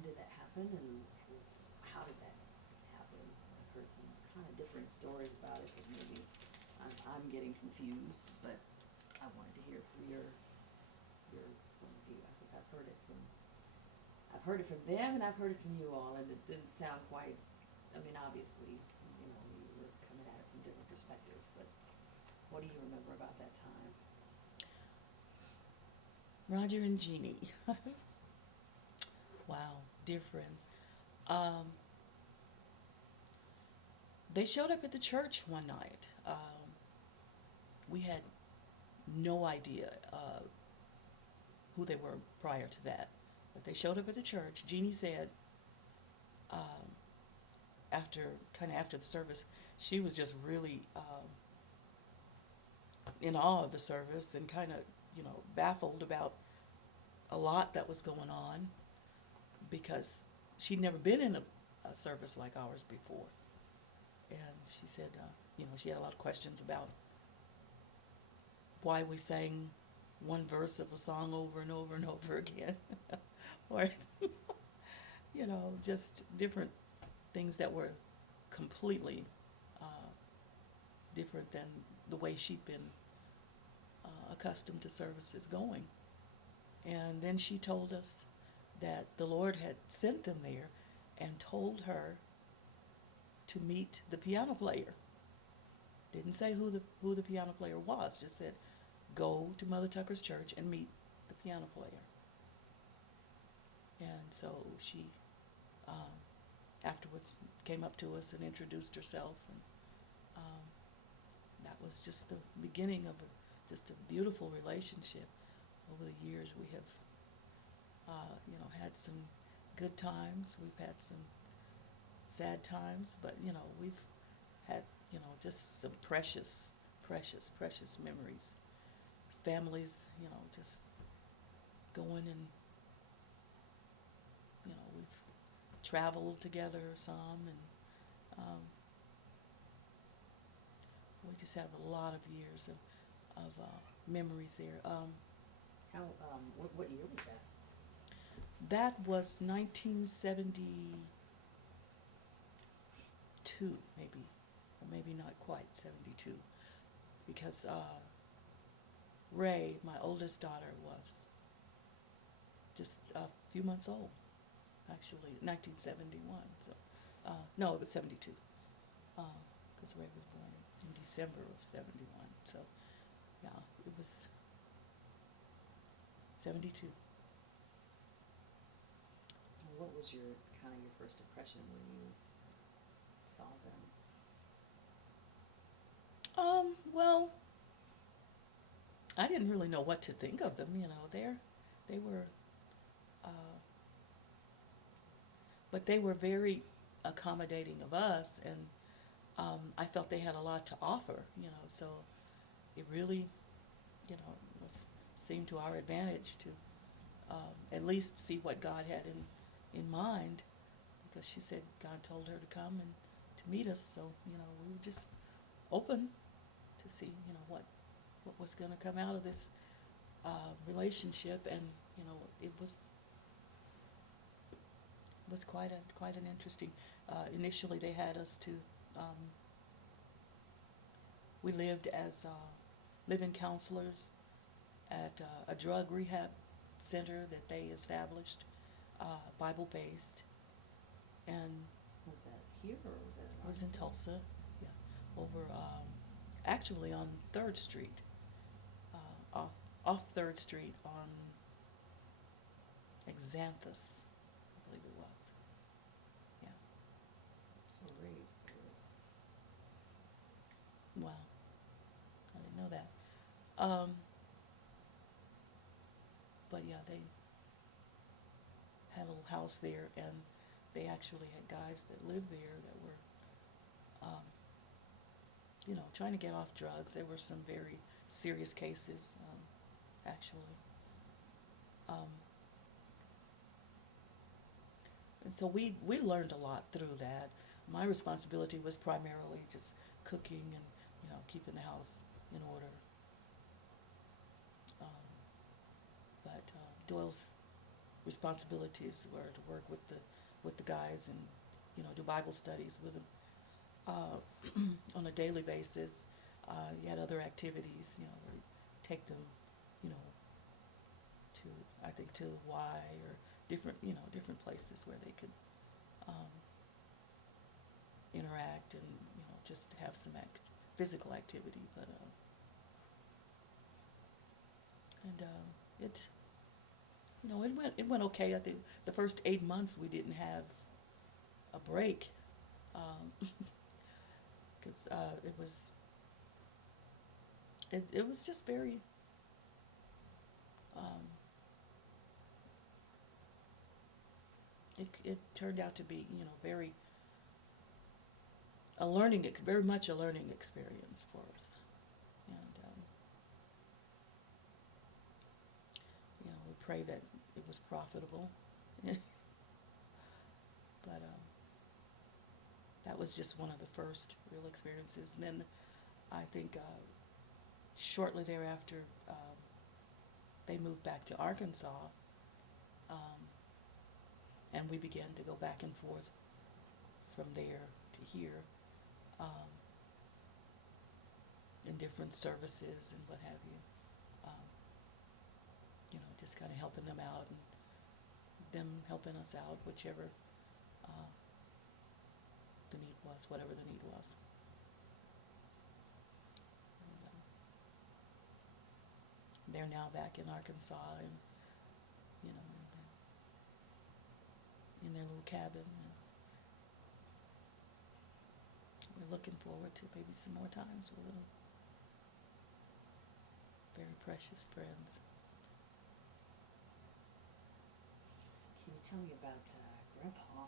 when did that happen, and how did that happen? I've heard some kind of different stories about it, but maybe I'm getting confused, but I wanted to hear from your point of view. I think I've heard it from them, and I've heard it from you all, and it didn't sound quite, I mean, obviously, you know, you were coming at it from different perspectives, but what do you remember about that time? Roger and Jeanie. Wow, dear friends. Um, they showed up at the church one night. We had no idea who they were prior to that, but they showed up at the church. Jeanie said, um, after the service, she was just really in awe of the service and kind of baffled about a lot that was going on because she'd never been in a service like ours before. And she said, she had a lot of questions about why we sang one verse of a song over and over and over again, or just different things that were completely uh, different than the way she'd been accustomed to services going. And then she told us that the Lord had sent them there and told her to meet the piano player. Didn't say who the piano player was, just said, go to Mother Tucker's church and meet the piano player. And so she um, afterwards came up to us and introduced herself. And um, that was just the beginning of just a beautiful relationship. Over the years, we have, had some good times. We've had some sad times, but we've had just some precious, precious, precious memories. Families, just going and we've traveled together some, and we just have a lot of years of memories there. How, what year was that? That was 1972, maybe, or maybe not quite 72, because Ray, my oldest daughter, was just a few months old, actually, 1971. So, no, it was 72, because Ray was born in December of 71. So, yeah, it was 72. What was your kind of your first impression when you saw them? Well, I didn't really know what to think of them. They were, uh, but they were very accommodating of us, and I felt they had a lot to offer. So it really, was seemed to our advantage to at least see what God had in mind, because she said God told her to come and to meet us. So we were just open to see what was going to come out of this relationship, and it was quite an interesting. Initially, they had us to. We lived as live-in counselors at a drug rehab center that they established, Bible-based, and Was that here or was that in was in Arkansas? Tulsa, yeah, over actually on Third Street, off Third Street on Exanthus, I believe it was. Yeah. So raised there. Wow, I didn't know that. Um, but yeah, they had a little house there, and they actually had guys that lived there that were, trying to get off drugs. There were some very serious cases, actually. Um, and so we learned a lot through that. My responsibility was primarily just cooking and keeping the house in order. Um, but Doyle's responsibilities were to work with the guys and, you know, do Bible studies with them on a daily basis. You had other activities, you know, where you take them, you know, to, I think, to Y or different, you know, different places where they could interact and, you know, just have some physical activity. But it, you know, it went okay. I think the first 8 months we didn't have a break, because it was just very it turned out to be, you know, very very much a learning experience for us. And you know, we pray that it was profitable. But that was just one of the first real experiences. And then I think shortly thereafter, they moved back to Arkansas, and we began to go back and forth from there to here, in different services and what have you. You know, just kind of helping them out and them helping us out, whichever the need was, whatever the need was. And, they're now back in Arkansas and, you know, in their little cabin. And we're looking forward to maybe some more times with them. Very precious friends. Can you tell me about Grandpa?